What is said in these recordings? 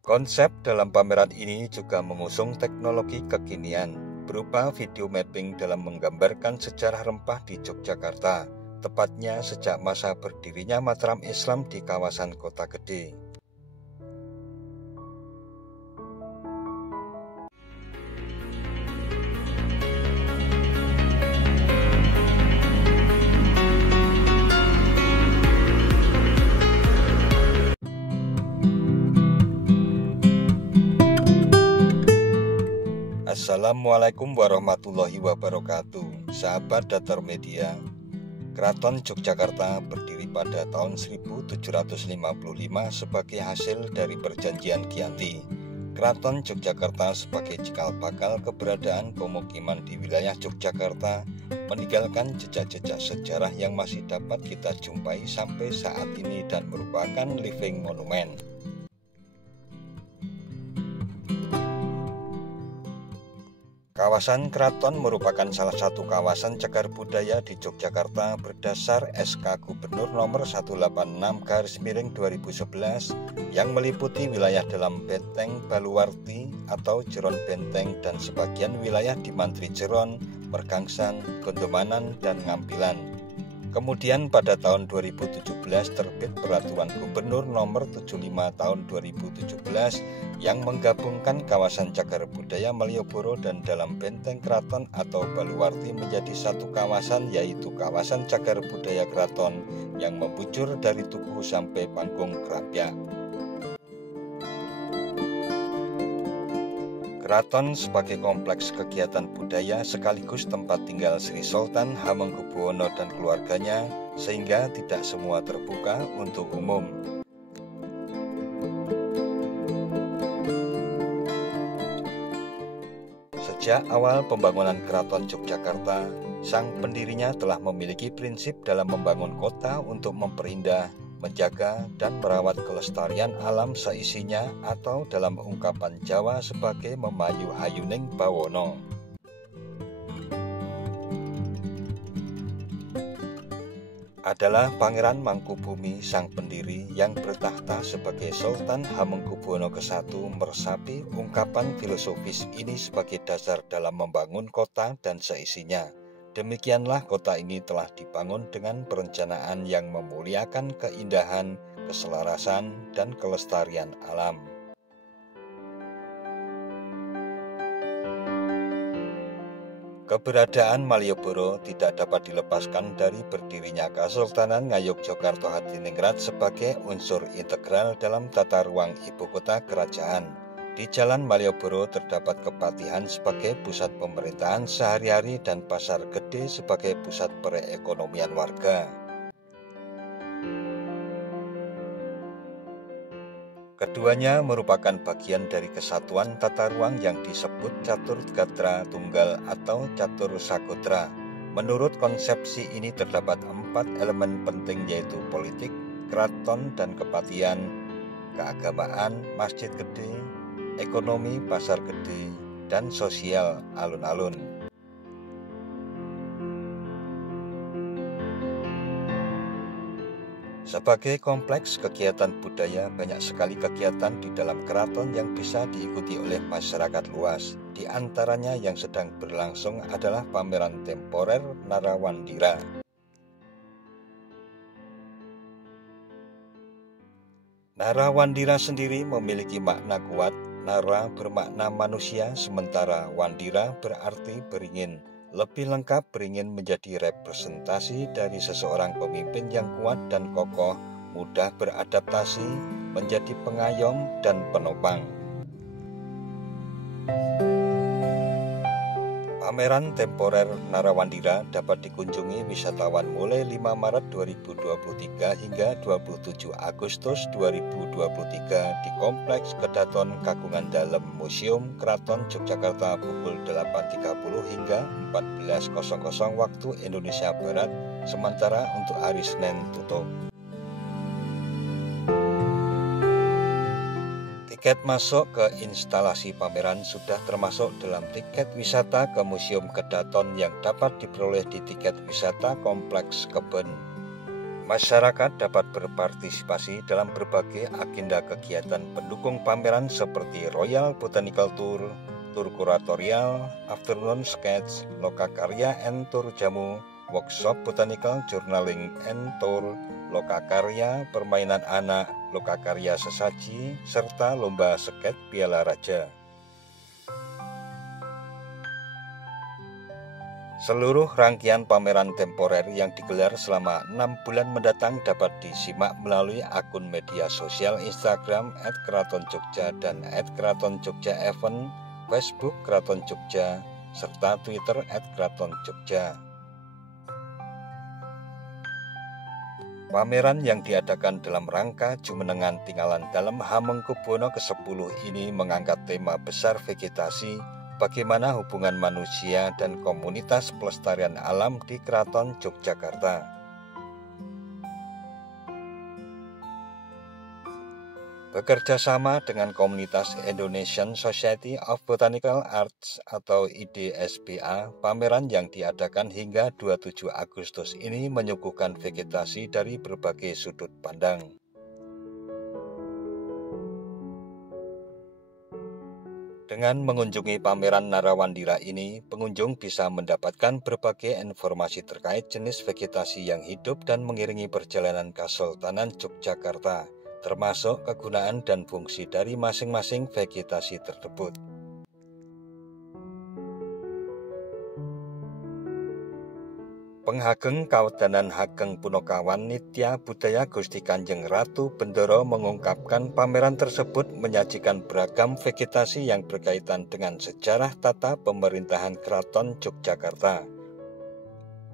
Konsep dalam pameran ini juga mengusung teknologi kekinian berupa video mapping dalam menggambarkan sejarah rempah di Yogyakarta, tepatnya sejak masa berdirinya Mataram Islam di kawasan Kota Gede. Assalamualaikum warahmatullahi wabarakatuh. Sahabat Datar Media, Keraton Yogyakarta berdiri pada tahun 1755 sebagai hasil dari perjanjian Giyanti. Keraton Yogyakarta sebagai cikal bakal keberadaan pemukiman di wilayah Yogyakarta meninggalkan jejak-jejak sejarah yang masih dapat kita jumpai sampai saat ini dan merupakan living monument. Kawasan Keraton merupakan salah satu kawasan cagar budaya di Yogyakarta berdasar SK Gubernur nomor 186/2011 yang meliputi wilayah dalam Benteng Baluwarti atau Jeron Benteng dan sebagian wilayah di Mantri Jeron, Mergangsan, Gondomanan, dan Ngampilan. Kemudian pada tahun 2017 terbit Peraturan Gubernur nomor 75 tahun 2017 yang menggabungkan kawasan cagar budaya Malioboro dan dalam Benteng Keraton atau Baluwarti menjadi satu kawasan, yaitu kawasan cagar budaya Keraton yang membujur dari Tugu sampai Panggung Krapyak. Keraton sebagai kompleks kegiatan budaya sekaligus tempat tinggal Sri Sultan Hamengkubuwono dan keluarganya, sehingga tidak semua terbuka untuk umum. Sejak awal pembangunan Keraton Yogyakarta, sang pendirinya telah memiliki prinsip dalam membangun kota untuk memperindah, menjaga, dan merawat kelestarian alam seisinya, atau dalam ungkapan Jawa sebagai memayu hayuning bawono. Adalah Pangeran Mangkubumi sang pendiri yang bertahta sebagai Sultan Hamengkubuwono ke-1 meresapi ungkapan filosofis ini sebagai dasar dalam membangun kota dan seisinya. Demikianlah kota ini telah dibangun dengan perencanaan yang memuliakan keindahan, keselarasan, dan kelestarian alam. Keberadaan Malioboro tidak dapat dilepaskan dari berdirinya Kesultanan Ngayogyakarta Hadiningrat sebagai unsur integral dalam tata ruang ibu kota kerajaan. Di Jalan Malioboro terdapat Kepatihan sebagai pusat pemerintahan sehari-hari dan Pasar Gede sebagai pusat perekonomian warga. Keduanya merupakan bagian dari kesatuan tata ruang yang disebut Catur Gatra Tunggal atau Catur Sagotra. Menurut konsepsi ini terdapat 4 elemen penting, yaitu politik, keraton dan kepatihan, keagamaan, masjid gede, ekonomi, pasar gede, dan sosial, alun-alun. Sebagai kompleks kegiatan budaya, banyak sekali kegiatan di dalam keraton yang bisa diikuti oleh masyarakat luas. Di antaranya yang sedang berlangsung adalah pameran temporer Narawandira. Narawandira sendiri memiliki makna kuat. Nara bermakna manusia, sementara Wandira berarti beringin. Lebih lengkap, beringin menjadi representasi dari seseorang pemimpin yang kuat dan kokoh, mudah beradaptasi, menjadi pengayom dan penopang. Pameran temporer Narawandira dapat dikunjungi wisatawan mulai 5 Maret 2023 hingga 27 Agustus 2023 di Kompleks Kedaton Kagungan Dalem Museum Keraton Yogyakarta pukul 8.30 hingga 14.00 waktu Indonesia Barat, sementara untuk hari Senin tutup. Tiket masuk ke instalasi pameran sudah termasuk dalam tiket wisata ke Museum Kedaton yang dapat diperoleh di tiket wisata Kompleks Keben. Masyarakat dapat berpartisipasi dalam berbagai agenda kegiatan pendukung pameran seperti Royal Botanical Tour, tur kuratorial, afternoon sketch, lokakarya and tour jamu, workshop botanical journaling and tour, lokakarya permainan anak, lokakarya sesaji, serta lomba sket piala raja. Seluruh rangkaian pameran temporer yang digelar selama 6 bulan mendatang dapat disimak melalui akun media sosial Instagram @keratonjogja dan @keratonjogjaevent, Facebook Keraton Jogja, serta Twitter @keratonjogja. Pameran yang diadakan dalam rangka Jumenengan Tinggalan Dalem Hamengkubuwono ke-10 ini mengangkat tema besar vegetasi, bagaimana hubungan manusia dan komunitas pelestarian alam di Keraton Yogyakarta. Bekerja sama dengan komunitas Indonesian Society of Botanical Arts atau IDSBA, pameran yang diadakan hingga 27 Agustus ini menyuguhkan vegetasi dari berbagai sudut pandang. Dengan mengunjungi pameran Narawandira ini, pengunjung bisa mendapatkan berbagai informasi terkait jenis vegetasi yang hidup dan mengiringi perjalanan Kesultanan Yogyakarta, termasuk kegunaan dan fungsi dari masing-masing vegetasi tersebut. Penghageng Kawedanan Hageng Punokawan Nitya Budaya Gusti Kanjeng Ratu Bendoro mengungkapkan pameran tersebut menyajikan beragam vegetasi yang berkaitan dengan sejarah tata pemerintahan Keraton Yogyakarta.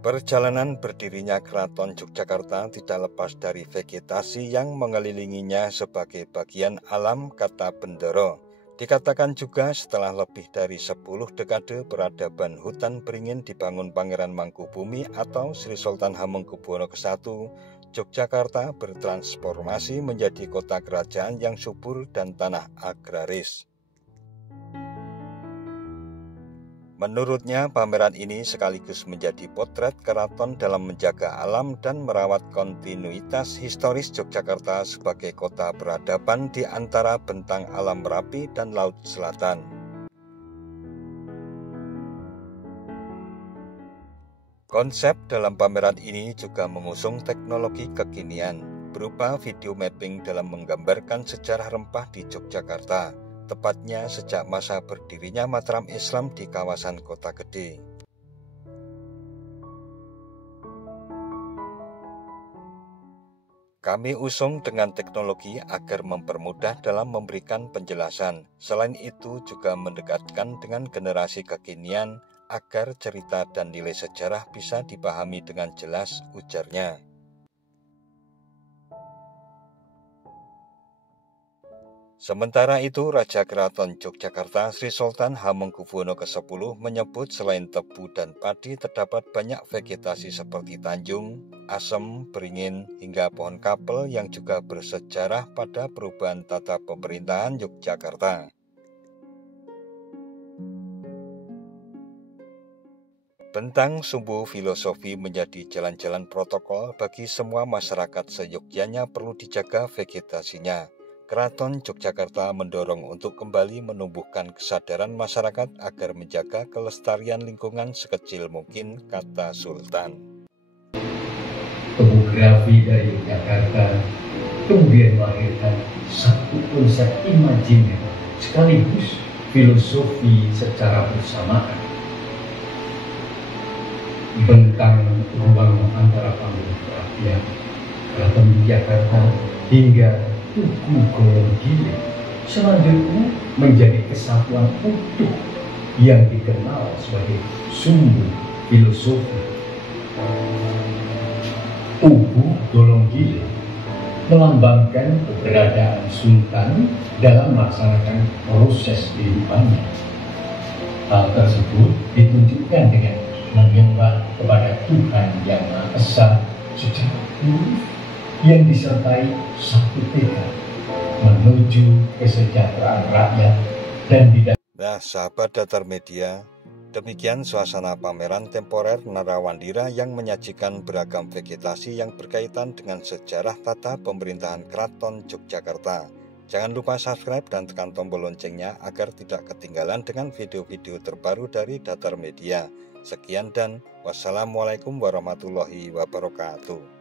Perjalanan berdirinya Keraton Yogyakarta tidak lepas dari vegetasi yang mengelilinginya sebagai bagian alam, kata Bendoro. Dikatakan juga setelah lebih dari 10 dekade peradaban hutan beringin dibangun Pangeran Mangkubumi atau Sri Sultan Hamengkubuwono ke-1, Yogyakarta bertransformasi menjadi kota kerajaan yang subur dan tanah agraris. Menurutnya, pameran ini sekaligus menjadi potret keraton dalam menjaga alam dan merawat kontinuitas historis Yogyakarta sebagai kota peradaban di antara bentang alam Merapi dan Laut Selatan. Konsep dalam pameran ini juga mengusung teknologi kekinian, berupa video mapping dalam menggambarkan sejarah rempah di Yogyakarta, tepatnya sejak masa berdirinya Mataram Islam di kawasan Kota Gede. Kami usung dengan teknologi agar mempermudah dalam memberikan penjelasan. Selain itu juga mendekatkan dengan generasi kekinian agar cerita dan nilai sejarah bisa dipahami dengan jelas, ujarnya. Sementara itu, Raja Keraton Yogyakarta Sri Sultan Hamengkubuwono ke-10 menyebut selain tebu dan padi terdapat banyak vegetasi seperti tanjung, asem, beringin, hingga pohon kapel yang juga bersejarah pada perubahan tata pemerintahan Yogyakarta. Bentang sumbu filosofi menjadi jalan-jalan protokol bagi semua masyarakat seyogyanya perlu dijaga vegetasinya. Keraton Yogyakarta mendorong untuk kembali menumbuhkan kesadaran masyarakat agar menjaga kelestarian lingkungan sekecil mungkin, kata Sultan. Topografi dari Yogyakarta kemudian melahirkan satu konsep imajiner sekaligus filosofi secara bersamaan. Bentang ruang antara panggung kerapian Keraton Yogyakarta hingga Tugu Golong Gile selanjutnya menjadi kesatuan utuh yang dikenal sebagai sumber filosofi. Tugu Golong Gile melambangkan keberadaan Sultan dalam melaksanakan proses kehidupannya. Hal tersebut ditunjukkan dengan menyembah kepada Tuhan Yang Maha Esa secara tulus yang disertai satu tekad menuju kesejahteraan rakyat dan Nah, sahabat Datar Media, Demikian suasana pameran temporer Narawandira yang menyajikan beragam vegetasi yang berkaitan dengan sejarah tata pemerintahan Keraton Yogyakarta. Jangan lupa subscribe dan tekan tombol loncengnya agar tidak ketinggalan dengan video-video terbaru dari Datar Media. Sekian dan wassalamualaikum warahmatullahi wabarakatuh.